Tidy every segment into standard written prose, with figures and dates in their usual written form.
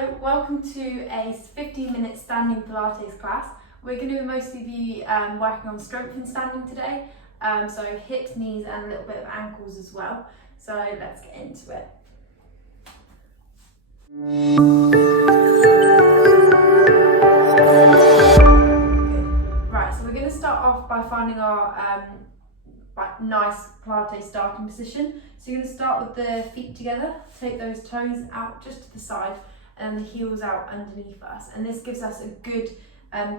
So welcome to a 15-minute standing Pilates class. We're going to mostly be working on strength in standing today, so hips, knees and a little bit of ankles as well. So let's get into it. Good. Right, so we're going to start off by finding our nice Pilates starting position. So you're going to start with the feet together, take those toes out just to the side and the heels out underneath us, and this gives us a good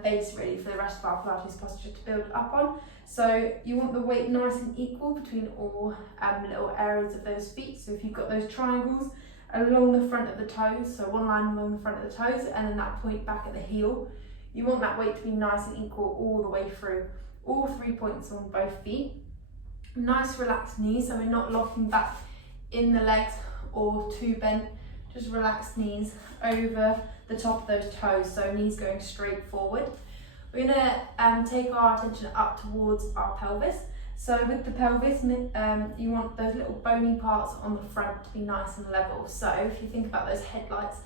base really for the rest of our Pilates posture to build up on. So you want the weight nice and equal between all little areas of those feet. So if you've got those triangles along the front of the toes, so one line along the front of the toes and then that point back at the heel, you want that weight to be nice and equal all the way through, all 3 points on both feet. Nice relaxed knees, so we're not locking back in the legs or too bent, just relaxed knees over the top of those toes, so knees going straight forward. We're going to take our attention up towards our pelvis. So with the pelvis, you want those little bony parts on the front to be nice and level. So if you think about those headlights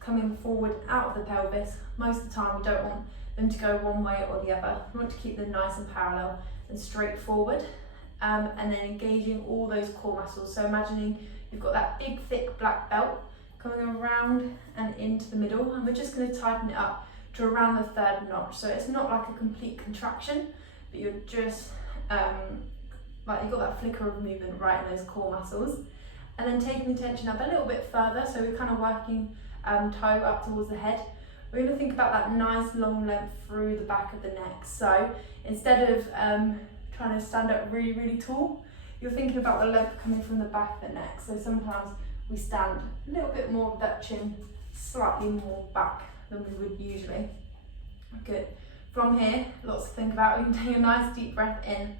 coming forward out of the pelvis, most of the time we don't want them to go one way or the other. We want to keep them nice and parallel and straight forward. And then engaging all those core muscles. So imagining you've got that big thick black belt coming around and into the middle, and we're just going to tighten it up to around the third notch. So it's not like a complete contraction, but you're just like you've got that flicker of movement right in those core muscles. And then taking the tension up a little bit further, so we're kind of working toe up towards the head. We're going to think about that nice long length through the back of the neck. So instead of trying to stand up really tall, you're thinking about the length coming from the back of the neck. So sometimes we stand a little bit more with that chin slightly more back than we would usually. Good. From here, lots to think about. You can take a nice deep breath in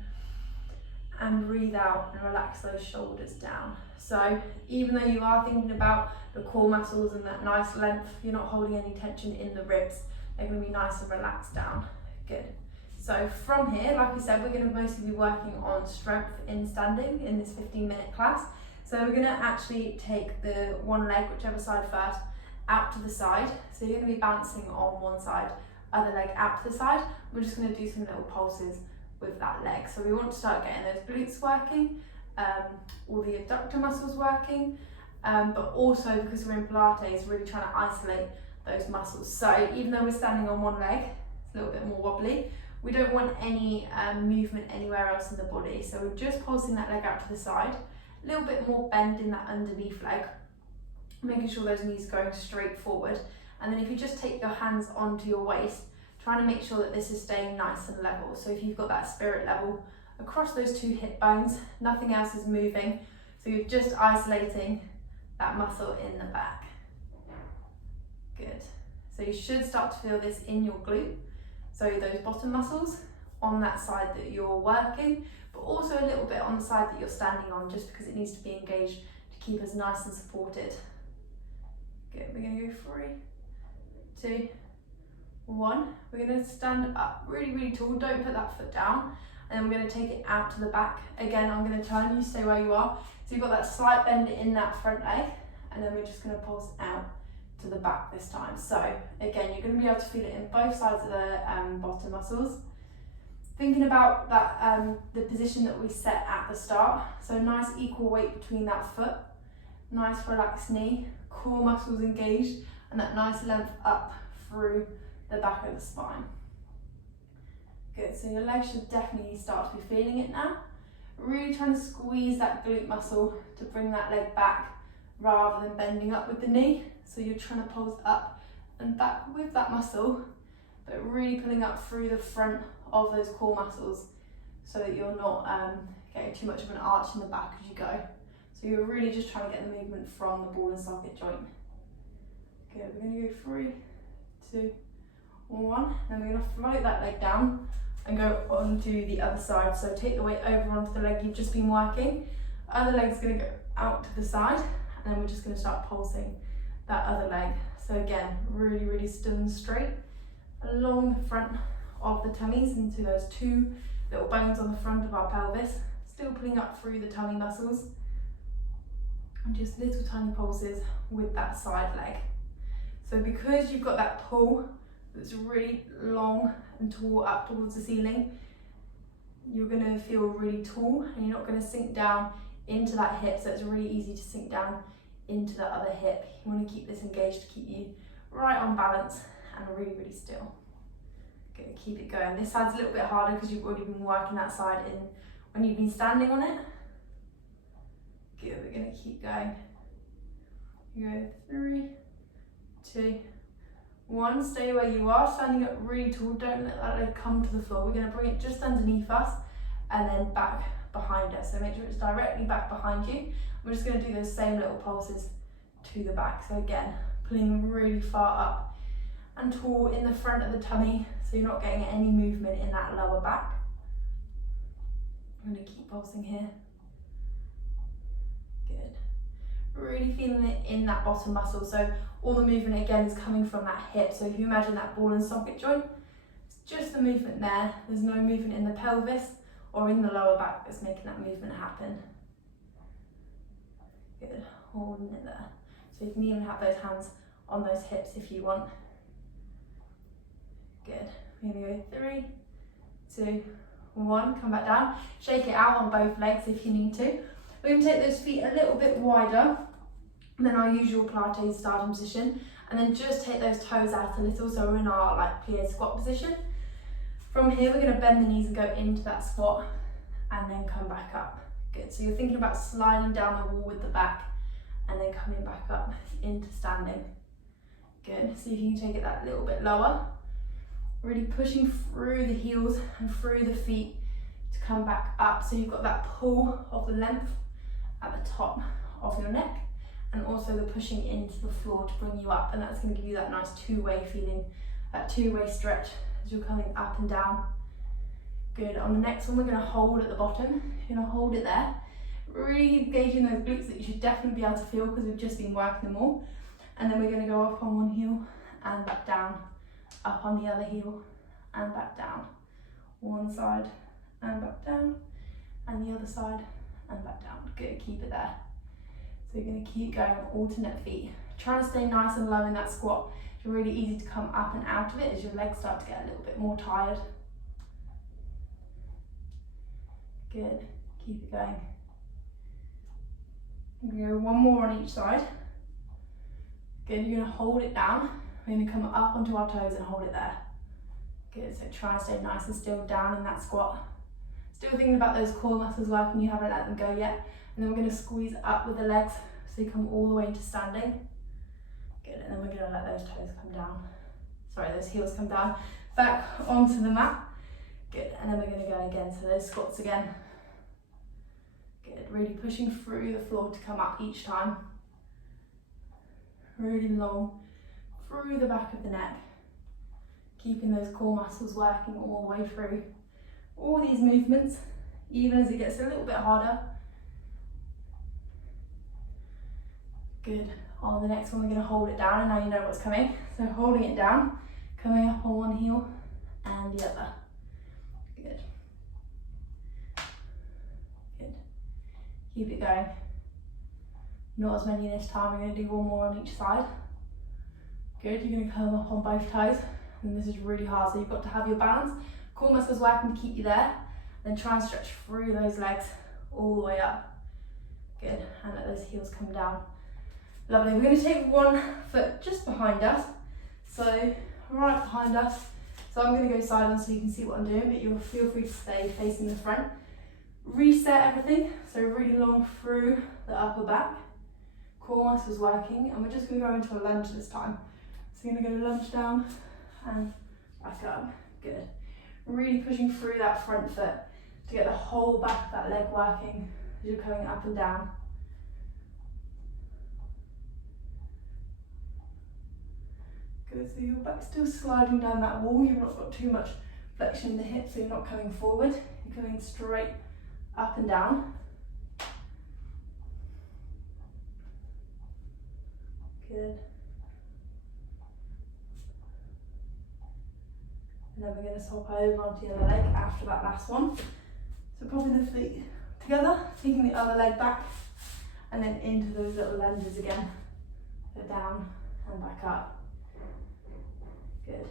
and breathe out and relax those shoulders down. So even though you are thinking about the core muscles and that nice length, you're not holding any tension in the ribs. They're going to be nice and relaxed down. Good. So from here, like I said, we're going to mostly be working on strength in standing in this 15-minute class. So we're going to actually take the one leg, whichever side first, out to the side. So you're going to be bouncing on one side, other leg out to the side. We're just going to do some little pulses with that leg. So we want to start getting those glutes working, all the adductor muscles working, but also because we're in Pilates, really trying to isolate those muscles. So even though we're standing on one leg, it's a little bit more wobbly, we don't want any movement anywhere else in the body. So we're just pulsing that leg out to the side, a little bit more bend in that underneath leg, making sure those knees are going straight forward. And then if you just take your hands onto your waist, trying to make sure that this is staying nice and level. So if you've got that spirit level across those two hip bones, nothing else is moving. So you're just isolating that muscle in the back. Good. So you should start to feel this in your glute. So those bottom muscles on that side that you're working, but also a little bit on the side that you're standing on, just because it needs to be engaged to keep us nice and supported. Good, we're going to go 3, 2, 1. We're going to stand up really tall, don't put that foot down, and then we're going to take it out to the back. Again, I'm going to turn, you stay where you are. So you've got that slight bend in that front leg, and then we're just going to pulse out to the back this time. So again, you're going to be able to feel it in both sides of the bottom muscles. Thinking about that the position that we set at the start, so nice equal weight between that foot, nice relaxed knee, core muscles engaged, and that nice length up through the back of the spine. Good, so your legs should definitely start to be feeling it now. Really trying to squeeze that glute muscle to bring that leg back rather than bending up with the knee. So you're trying to pulse up and back with that muscle, but really pulling up through the front of those core muscles so that you're not getting too much of an arch in the back as you go. So you're really just trying to get the movement from the ball and socket joint. Good, we're going to go 3, 2, 1. Then we're going to float that leg down and go onto the other side. So take the weight over onto the leg you've just been working. Other leg's going to go out to the side, and then we're just going to start pulsing that other leg. So again, really still and straight along the front of the tummies into those two little bones on the front of our pelvis, still pulling up through the tummy muscles, and just little tiny pulses with that side leg. So because you've got that pull that's really long and tall up towards the ceiling, you're going to feel really tall and you're not going to sink down into that hip, so it's really easy to sink down into the other hip. You want to keep this engaged to keep you right on balance and really, really still. Good, keep it going. This side's a little bit harder because you've already been working that side in when you've been standing on it. Good, we're going to keep going. You go 3, 2, 1. Stay where you are, standing up really tall. Don't let that leg come to the floor. We're going to bring it just underneath us and then back behind us. So make sure it's directly back behind you. We're just going to do those same little pulses to the back. So again, pulling really far up and tall in the front of the tummy, so you're not getting any movement in that lower back. I'm going to keep pulsing here. Good. Really feeling it in that bottom muscle. So all the movement again is coming from that hip. So if you imagine that ball and socket joint, it's just the movement there. There's no movement in the pelvis or in the lower back that's making that movement happen. Good, holding it there. So you can even have those hands on those hips if you want. Good, here we go, 3, 2, 1, come back down. Shake it out on both legs if you need to. We're going to take those feet a little bit wider than our usual Pilates starting position, and then just take those toes out a little, so we're in our like plie squat position. From here we're going to bend the knees and go into that squat and then come back up. Good, so you're thinking about sliding down the wall with the back and then coming back up into standing. Good, see if you can take it that little bit lower. Really pushing through the heels and through the feet to come back up, so you've got that pull of the length at the top of your neck, and also the pushing into the floor to bring you up, and that's going to give you that nice two-way feeling, that two-way stretch as you're coming up and down. Good, on the next one we're going to hold at the bottom. You're going to hold it there, really engaging those glutes that you should definitely be able to feel because we've just been working them all. And then we're going to go up on one heel and back down, up on the other heel and back down. One side and back down, and the other side and back down. Good, keep it there. So you're going to keep going on alternate feet. Trying to stay nice and low in that squat. It's really easy to come up and out of it as your legs start to get a little bit more tired. Good, keep it going. We're going to go one more on each side. Good, you're going to hold it down. We're going to come up onto our toes and hold it there. Good, so try and stay nice and still down in that squat. Still thinking about those core muscles working, you haven't let them go yet. And then we're going to squeeze up with the legs so you come all the way into standing. Good, and then we're going to let those toes come down. Sorry, those heels come down. Back onto the mat. Good, and then we're going to go again, so those squats again. Good, really pushing through the floor to come up each time. Really long through the back of the neck. Keeping those core muscles working all the way through. All these movements, even as it gets a little bit harder. Good. On the next one we're going to hold it down, and now you know what's coming. So holding it down, coming up on one heel and the other. Good. Good. Keep it going. Not as many this time, we're going to do one more on each side. Good, you're going to come up on both toes, and this is really hard, so you've got to have your balance. Core muscles working to keep you there, then try and stretch through those legs all the way up. Good, and let those heels come down. Lovely, we're going to take one foot just behind us, so right behind us. So I'm going to go side on so you can see what I'm doing, but you'll feel free to stay facing the front. Reset everything, so really long through the upper back. Core muscles working, and we're just going to go into a lunge this time. So you're going to go lunge down and back up. Good. Really pushing through that front foot to get the whole back of that leg working as you're coming up and down. Good, so your back's still sliding down that wall. You've not got too much flexion in the hips, so you're not coming forward. You're coming straight up and down. Good. And then we're going to swap over onto the other leg after that last one. So popping the feet together, taking the other leg back, and then into those little lunges again. So down and back up. Good.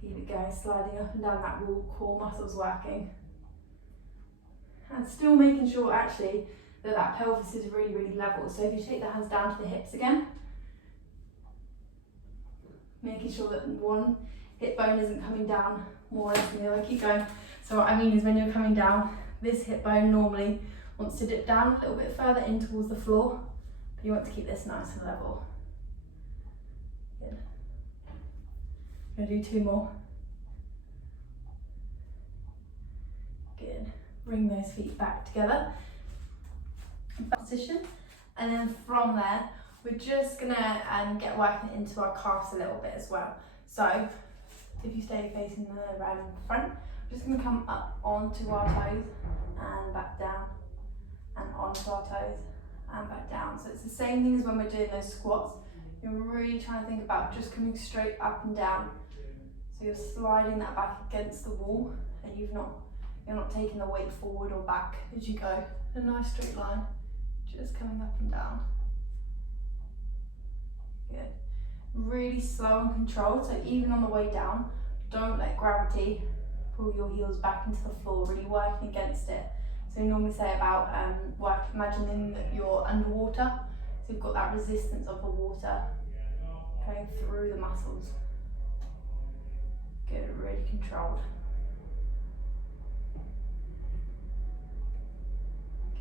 Keep it going, sliding up and down that wall, core muscles working. And still making sure actually that that pelvis is really, really level. So if you take the hands down to the hips again, making sure that one hip bone isn't coming down more or less than the other. Keep going. So what I mean is when you're coming down, this hip bone normally wants to dip down a little bit further in towards the floor, but you want to keep this nice and level. Good. I'm going to do 2 more. Good. Bring those feet back together. Position, and then from there we're just gonna get working into our calves a little bit as well. So if you stay facing the front, we're just gonna come up onto our toes and back down, and onto our toes and back down. So it's the same thing as when we're doing those squats. You're really trying to think about just coming straight up and down. So you're sliding that back against the wall, and you're not taking the weight forward or back as you go. A nice straight line, just coming up and down. Good. Really slow and controlled, so even on the way down, don't let gravity pull your heels back into the floor, really working against it. So we normally say about imagining that you're underwater, so you've got that resistance of the water going through the muscles. Good, really controlled.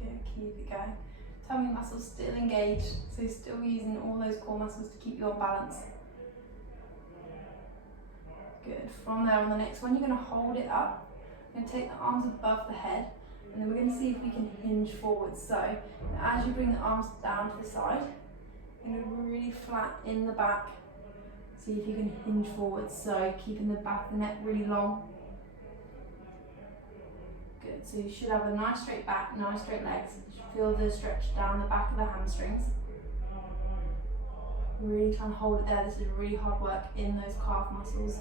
Good, keep it going. Tummy muscles still engaged, so you're still using all those core muscles to keep you on balance. Good. From there on the next one, you're going to hold it up. You're going to take the arms above the head, and then we're going to see if we can hinge forward. So as you bring the arms down to the side, you're going to really flat in the back. See if you can hinge forward, so keeping the back of the neck really long. Good, so you should have a nice straight back, nice straight legs. You should feel the stretch down the back of the hamstrings. Really try and hold it there. This is really hard work in those calf muscles.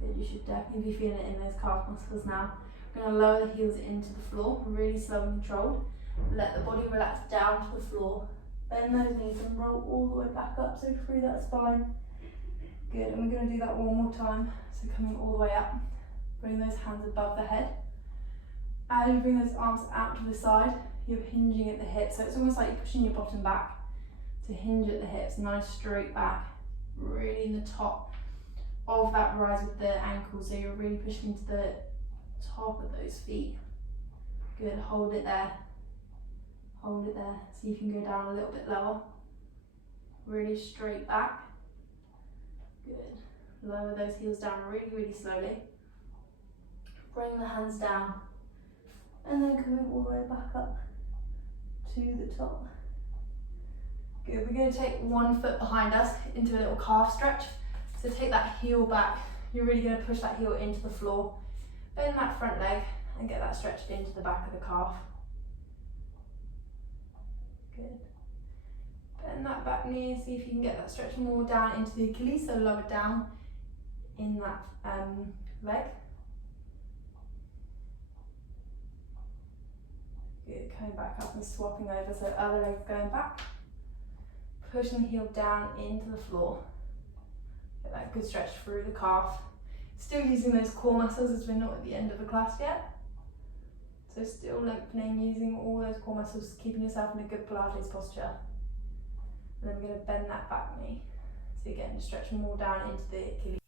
Good, you should definitely be feeling it in those calf muscles now. We're going to lower the heels into the floor, really slow and controlled. Let the body relax down to the floor. Bend those knees and roll all the way back up, so through that spine. Good, and we're going to do that one more time. So coming all the way up, bring those hands above the head. As you bring those arms out to the side, you're hinging at the hips. So it's almost like you're pushing your bottom back to hinge at the hips. Nice straight back, really in the top of that rise with the ankles. So you're really pushing into the top of those feet. Good, hold it there. Hold it there. See if you can go down a little bit lower. Really straight back. Good. Lower those heels down really, really slowly. Bring the hands down. And then coming all the way back up to the top. Good. We're going to take one foot behind us into a little calf stretch. So take that heel back. You're really going to push that heel into the floor. Bend that front leg and get that stretch into the back of the calf. Good. Bend that back knee, see if you can get that stretch more down into the Achilles, so lower down in that leg. Good, coming back up and swapping over, so other leg going back. Pushing the heel down into the floor. Get that good stretch through the calf. Still using those core muscles as we're not at the end of the class yet. So still lengthening, using all those core muscles, keeping yourself in a good Pilates posture. And then we're going to bend that back knee. So you're getting to stretch more down into the Achilles.